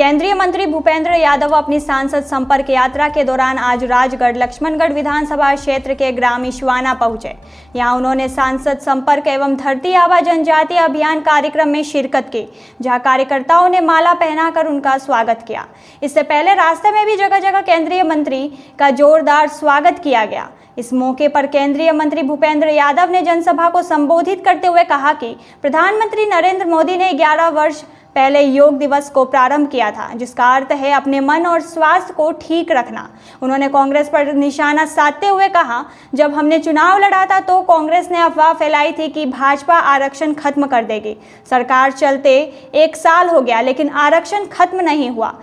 केंद्रीय मंत्री भूपेंद्र यादव अपनी सांसद संपर्क यात्रा के दौरान आज राजगढ़ लक्ष्मणगढ़ विधानसभा क्षेत्र के ग्राम इशवाना पहुंचे। यहां उन्होंने सांसद संपर्क एवं धरती आबा जनजातीय अभियान कार्यक्रम में शिरकत की, जहां कार्यकर्ताओं ने माला पहनाकर उनका स्वागत किया। इससे पहले रास्ते में भी जगह जगह केंद्रीय मंत्री का जोरदार स्वागत किया गया। इस मौके पर केंद्रीय मंत्री भूपेंद्र यादव ने जनसभा को संबोधित करते हुए कहा कि प्रधानमंत्री नरेंद्र मोदी ने 11 वर्ष पहले योग दिवस को प्रारंभ किया था, जिसका अर्थ है अपने मन और स्वास्थ्य को ठीक रखना। उन्होंने कांग्रेस पर निशाना साधते हुए कहा, जब हमने चुनाव लड़ा था तो कांग्रेस ने अफवाह फैलाई थी कि भाजपा आरक्षण खत्म कर देगी। सरकार चलते 1 साल हो गया, लेकिन आरक्षण खत्म नहीं हुआ।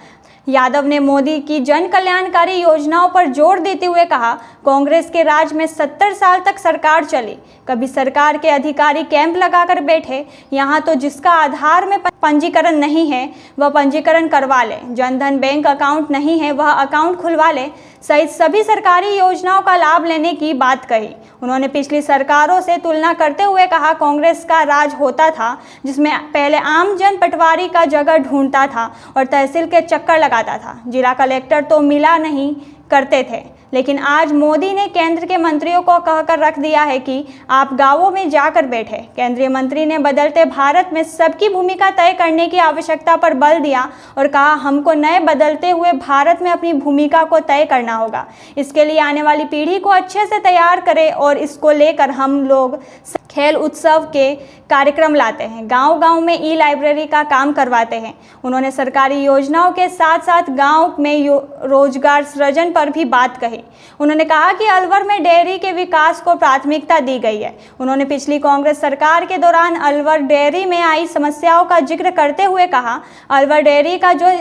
यादव ने मोदी की जन कल्याणकारी योजनाओं पर जोर देते हुए कहा, कांग्रेस के राज में 70 साल तक सरकार चली, कभी सरकार के अधिकारी कैंप लगाकर बैठे। यहाँ तो जिसका आधार में पंजीकरण नहीं है वह पंजीकरण करवा ले, जनधन बैंक अकाउंट नहीं है वह अकाउंट खुलवा ले, सहित सभी सरकारी योजनाओं का लाभ लेने की बात कही। उन्होंने पिछली सरकारों से तुलना करते हुए कहा, कांग्रेस का राज होता था जिसमें पहले आम जन पटवारी का जगह ढूंढता था और तहसील के चक्कर लगाता था, जिला कलेक्टर तो मिला नहीं करते थे। लेकिन आज मोदी ने केंद्र के मंत्रियों को कहकर रख दिया है कि आप गांवों में जाकर बैठे। केंद्रीय मंत्री ने बदलते भारत में सबकी भूमिका तय करने की आवश्यकता पर बल दिया और कहा, हमको नए बदलते हुए भारत में अपनी भूमिका को तय करना होगा। इसके लिए आने वाली पीढ़ी को अच्छे से तैयार करें और इसको लेकर हम लोग खेल उत्सव के कार्यक्रम लाते हैं, गांव-गांव में ई-लाइब्रेरी का काम करवाते हैं। उन्होंने सरकारी योजनाओं के साथ साथ गांव में रोजगार सृजन पर भी बात कही। उन्होंने कहा कि अलवर में डेयरी के विकास को प्राथमिकता दी गई है। उन्होंने पिछली कांग्रेस सरकार के दौरान अलवर डेयरी में आई समस्याओं का जिक्र करते हुए कहा, अलवर डेयरी का जो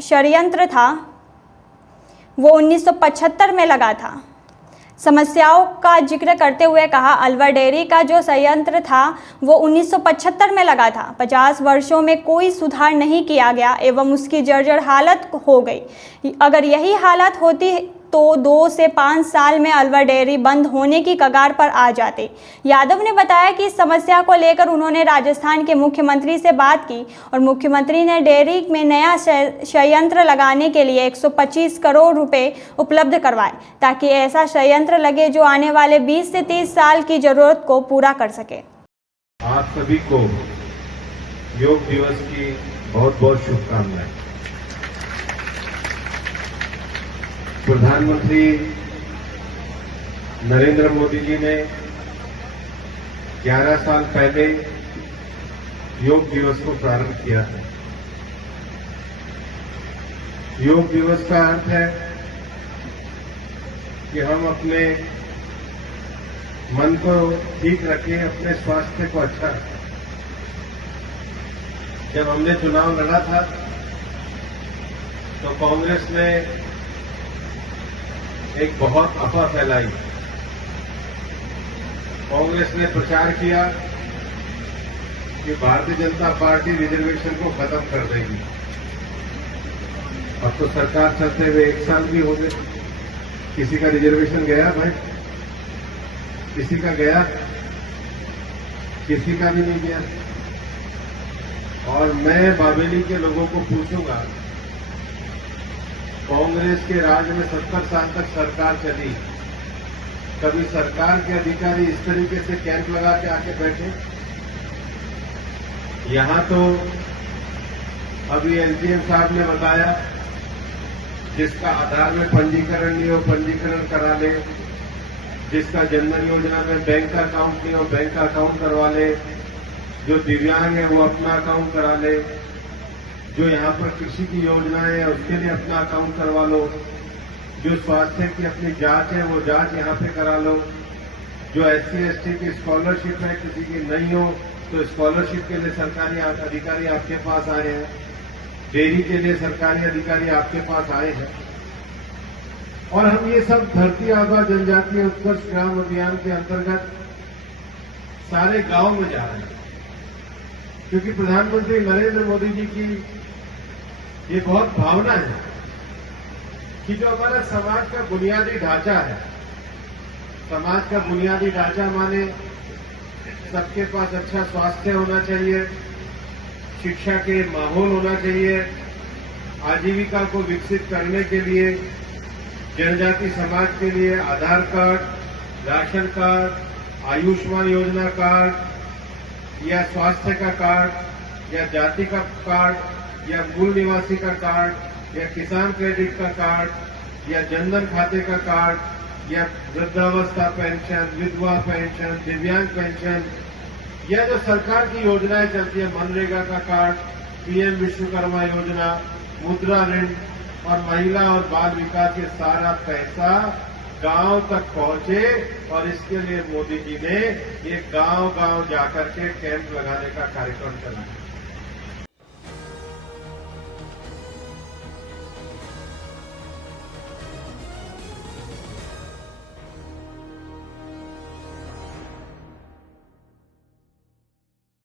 षड्यंत्र था वो 1975 में लगा था। समस्याओं का जिक्र करते हुए कहा, अलवर डेयरी का जो षड्यंत्र था वो 1975 में लगा था। 50 वर्षों में कोई सुधार नहीं किया गया एवं उसकी जर्जर हालत हो गई। अगर यही हालत होती तो 2 से 5 साल में अलवर डेयरी बंद होने की कगार पर आ जाती। यादव ने बताया कि इस समस्या को लेकर उन्होंने राजस्थान के मुख्यमंत्री से बात की और मुख्यमंत्री ने डेयरी में नया संयंत्र लगाने के लिए 125 करोड़ रुपए उपलब्ध करवाए, ताकि ऐसा संयंत्र लगे जो आने वाले 20 से 30 साल की जरूरत को पूरा कर सके। आप सभी को योग दिवस की बहुत बहुत शुभकामनाएं। प्रधानमंत्री नरेंद्र मोदी जी ने 11 साल पहले योग दिवस को प्रारंभ किया था। योग दिवस का अर्थ है कि हम अपने मन को ठीक रखें, अपने स्वास्थ्य को अच्छा रखें। जब हमने चुनाव लड़ा था तो कांग्रेस ने एक बहुत अफवाह फैलाई। कांग्रेस ने प्रचार किया कि भारतीय जनता पार्टी रिजर्वेशन को खत्म कर देगी। अब तो सरकार चलते हुए 1 साल भी हो गए, किसी का रिजर्वेशन गया भाई? किसी का गया? किसी का भी नहीं गया। और मैं बाबेली के लोगों को पूछूंगा, कांग्रेस के राज में 70 साल तक सरकार चली, कभी सरकार के अधिकारी इस तरीके से कैंप लगा के आके बैठे? यहां तो अभी एसडीएम साहब ने बताया, जिसका आधार में पंजीकरण नहीं हो पंजीकरण करा ले, जिसका जनधन योजना में बैंक का अकाउंट नहीं हो बैंक का अकाउंट करवा ले, जो दिव्यांग है वो अपना अकाउंट करा ले, जो यहाँ पर कृषि की योजनाएं है उसके लिए अपना अकाउंट करवा लो, जो स्वास्थ्य की अपनी जांच है वो जांच यहाँ पे करा लो, जो SC/ST की स्कॉलरशिप है किसी की नहीं हो तो स्कॉलरशिप के लिए सरकारी अधिकारी आपके पास आए हैं, डेयरी के लिए सरकारी अधिकारी आपके पास आए हैं। और हम ये सब धरती आबा जनजातीय उत्कर्ष ग्राम अभियान के अंतर्गत सारे गांव में जा रहे हैं, क्योंकि प्रधानमंत्री नरेंद्र मोदी जी की ये बहुत भावना है कि जो हमारा समाज का बुनियादी ढांचा है, समाज का बुनियादी ढांचा माने सबके पास अच्छा स्वास्थ्य होना चाहिए, शिक्षा के माहौल होना चाहिए, आजीविका को विकसित करने के लिए जनजाति समाज के लिए आधार कार्ड, राशन कार्ड, आयुष्मान योजना कार्ड या स्वास्थ्य का कार्ड या जाति का कार्ड या मूल निवासी का कार्ड या किसान क्रेडिट का कार्ड या जनधन खाते का कार्ड या वृद्धावस्था पेंशन, विधवा पेंशन, दिव्यांग पेंशन या जो सरकार की योजनाएं चलती है मनरेगा का कार्ड, पीएम विश्वकर्मा योजना, मुद्रा ऋण और महिला और बाल विकास ये सारा पैसा गांव तक पहुंचे और इसके लिए मोदी जी ने ये गांव-गांव जाकर के कैंप लगाने का कार्यक्रम चलाया।